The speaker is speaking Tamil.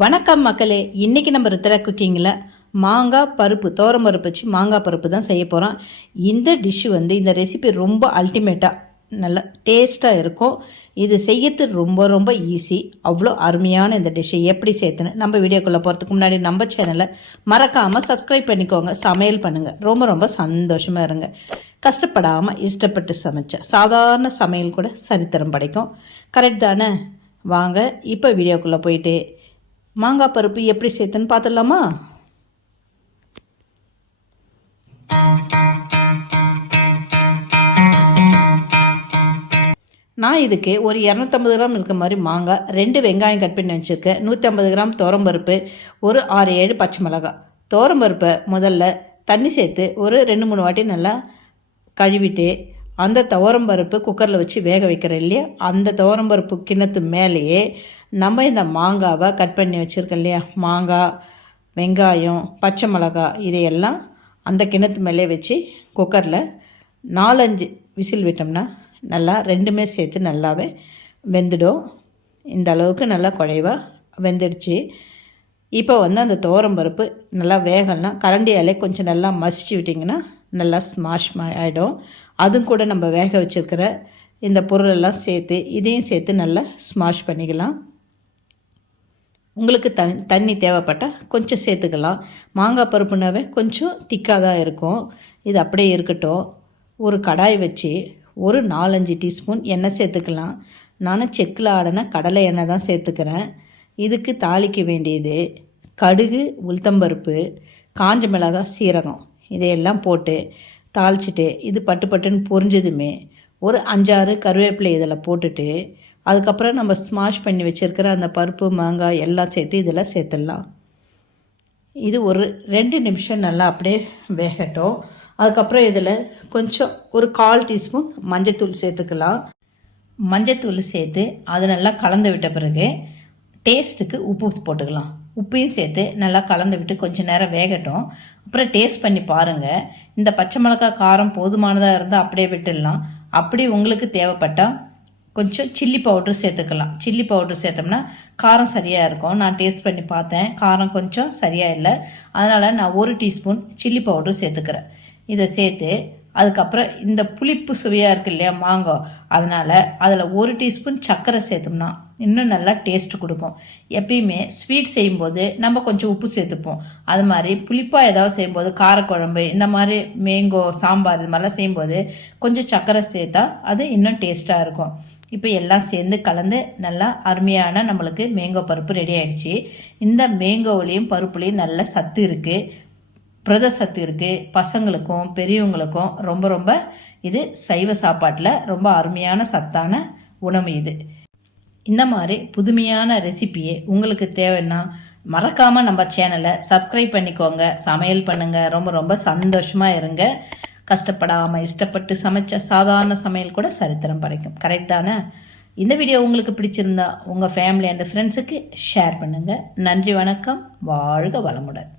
வணக்கம் மக்களே, இன்றைக்கி நம்ம ருத்ரா குக்கிங்கில் மாங்காய் பருப்பு தோரம் பருப்பு வச்சு மாங்காய் பருப்பு தான் செய்ய போகிறோம். இந்த டிஷ்ஷு இந்த ரெசிபி ரொம்ப அல்டிமேட்டாக நல்லா டேஸ்ட்டாக இருக்கும். இது செய்யறது ரொம்ப ரொம்ப ஈஸி. அவ்வளோ அருமையான இந்த டிஷ்ஷை எப்படி சேர்த்துன்னு நம்ம வீடியோக்குள்ளே போகிறதுக்கு முன்னாடி நம்ம சேனலை மறக்காமல் சப்ஸ்கிரைப் பண்ணிக்கோங்க. சமையல் பண்ணுங்கள், ரொம்ப ரொம்ப சந்தோஷமாக இருங்க. கஷ்டப்படாமல் இஷ்டப்பட்டு சமைச்ச சாதாரண சமையல் கூட சரித்திரம் படைக்கும். கரெக்ட் தானே? வாங்க இப்போ வீடியோக்குள்ளே போயிட்டு மாங்காய் பருப்பு எப்படி சேர்த்துன்னு பார்த்துடலாமா? நான் இதுக்கு ஒரு 250 கிராம் இருக்க மாதிரி மாங்காய், 2 வெங்காயம் கட் பண்ணி வச்சுருக்கேன், 150 கிராம் துவரம்பருப்பு, ஒரு 6-7 பச்சை மிளகாய். துவரம்பருப்பை முதல்ல தண்ணி சேர்த்து ஒரு 2-3 வாட்டி நல்லா கழுவிட்டு அந்த துவரம்பருப்பு குக்கரில் வச்சு வேக வைக்கிறேன் இல்லையா, அந்த துவரம்பருப்பு கிண்ணத்து மேலேயே நம்ம இந்த மாங்காவை கட் பண்ணி வச்சுருக்கோம் இல்லையா, மாங்காய், வெங்காயம், பச்சை மிளகாய், இதையெல்லாம் அந்த கிண்ணத்து மேலே வச்சு குக்கரில் 4-5 விசில் விட்டோம்னா நல்லா ரெண்டுமே சேர்த்து நல்லாவே வெந்துடும். இந்த அளவுக்கு நல்லா குழைவாக வெந்துடுச்சு. இப்போ அந்த துவரம்பருப்பு நல்லா வேகலாம் கரண்டியாலே கொஞ்சம் நல்லா மசிச்சு விட்டிங்கன்னா நல்லா ஸ்மாஷ் ஆகிடும். அதுவும் கூட நம்ம வேக வச்சுருக்கிற இந்த பொருளெல்லாம் சேர்த்து இதையும் சேர்த்து நல்லா ஸ்மாஷ் பண்ணிக்கலாம். உங்களுக்கு தண்ணி தேவைப்பட்டால் கொஞ்சம் சேர்த்துக்கலாம். மாங்காய் பருப்புனாவே கொஞ்சம் திக்காக தான் இருக்கும். இது அப்படியே இருக்கட்டும். ஒரு கடாய் வச்சு ஒரு 4-5 டீஸ்பூன் எண்ணெய் சேர்த்துக்கலாம். நான் செக்கில் ஆடின கடலை எண்ணெய் தான் சேர்த்துக்கிறேன். இதுக்கு தாளிக்க வேண்டியது கடுகு, உளுத்தம்பருப்பு, காஞ்ச மிளகாய், சீரகம், இதையெல்லாம் போட்டு தாளிச்சிட்டு இது பட்டுன்னு பொரிஞ்சதுமே ஒரு 5-6 கருவேப்பிலை இதில் போட்டுட்டு அதுக்கப்புறம் நம்ம ஸ்மாஷ் பண்ணி வச்சுருக்கிற அந்த பருப்பு, மாங்காய் எல்லாம் சேர்த்து இதில் சேர்த்துடலாம். இது ஒரு 2 நிமிஷம் நல்லா அப்படியே வேகட்டும். அதுக்கப்புறம் இதில் கொஞ்சம் ஒரு 1/4 டீஸ்பூன் மஞ்சத்தூள் சேர்த்துக்கலாம். மஞ்சத்தூள் சேர்த்து அது நல்லா கலந்து விட்ட பிறகு டேஸ்ட்டுக்கு உப்பு போட்டுக்கலாம். உப்பையும் சேர்த்து நல்லா கலந்து விட்டு கொஞ்சம் நேரம் வேகட்டும். அப்புறம் டேஸ்ட் பண்ணி பாருங்கள். இந்த பச்சை மிளகாய் காரம் போதுமானதாக இருந்தால் அப்படியே விட்டுடலாம். அப்படி உங்களுக்கு தேவைப்பட்டால் கொஞ்சம் சில்லி பவுட்ரு சேர்த்துக்கலாம். சில்லி பவுட்ரு சேர்த்தோம்னா காரம் சரியாக இருக்கும். நான் டேஸ்ட் பண்ணி பார்த்தேன், காரம் கொஞ்சம் சரியாக இல்லை. அதனால் நான் 1 டீஸ்பூன் சில்லி பவுட்ரு சேர்த்துக்கிறேன். இதை சேர்த்து அதுக்கப்புறம் இந்த புளிப்பு சுவையாக இருக்குது இல்லையா மாங்காய், அதனால் அதில் 1 டீஸ்பூன் சர்க்கரை சேர்த்தோம்னா இன்னும் நல்லா டேஸ்ட்டு கொடுக்கும். எப்பயுமே ஸ்வீட் செய்யும்போது நம்ம கொஞ்சம் உப்பு சேர்த்துப்போம். அது மாதிரி புளிப்பாக ஏதாவது செய்யும்போது காரக்குழம்பு, இந்த மாதிரி மேங்கோ சாம்பார், இது மாதிரிலாம் செய்யும்போது கொஞ்சம் சர்க்கரை சேர்த்தா அது இன்னும் டேஸ்ட்டாக இருக்கும். இப்போ எல்லாம் சேர்ந்து கலந்து நல்லா அருமையான நம்மளுக்கு மேங்கோ பருப்பு ரெடி ஆகிடுச்சு. இந்த மேங்கோவிலையும் பருப்புலேயும் நல்ல சத்து இருக்குது, புரத சத்து இருக்குது. பசங்களுக்கும் பெரியவங்களுக்கும் ரொம்ப ரொம்ப இது சைவ சாப்பாட்டில் ரொம்ப அருமையான சத்தான உணவு. இது இந்த மாதிரி புதுமையான ரெசிபியை உங்களுக்கு தேவைன்னா மறக்காமல் நம்ம சேனலை சப்ஸ்கிரைப் பண்ணிக்கோங்க. சமையல் பண்ணுங்கள், ரொம்ப ரொம்ப சந்தோஷமாக இருங்க. கஷ்டப்படாமல் இஷ்டப்பட்டு சமைச்ச சாதாரண சமையல் கூட சரித்திரம் படைக்கும். கரெக்ட் தானே? இந்த வீடியோ உங்களுக்கு பிடிச்சிருந்தா உங்கள் ஃபேமிலி அண்ட் ஃப்ரெண்ட்ஸுக்கு ஷேர் பண்ணுங்கள். நன்றி, வணக்கம், வாழ்க வளமுடன்.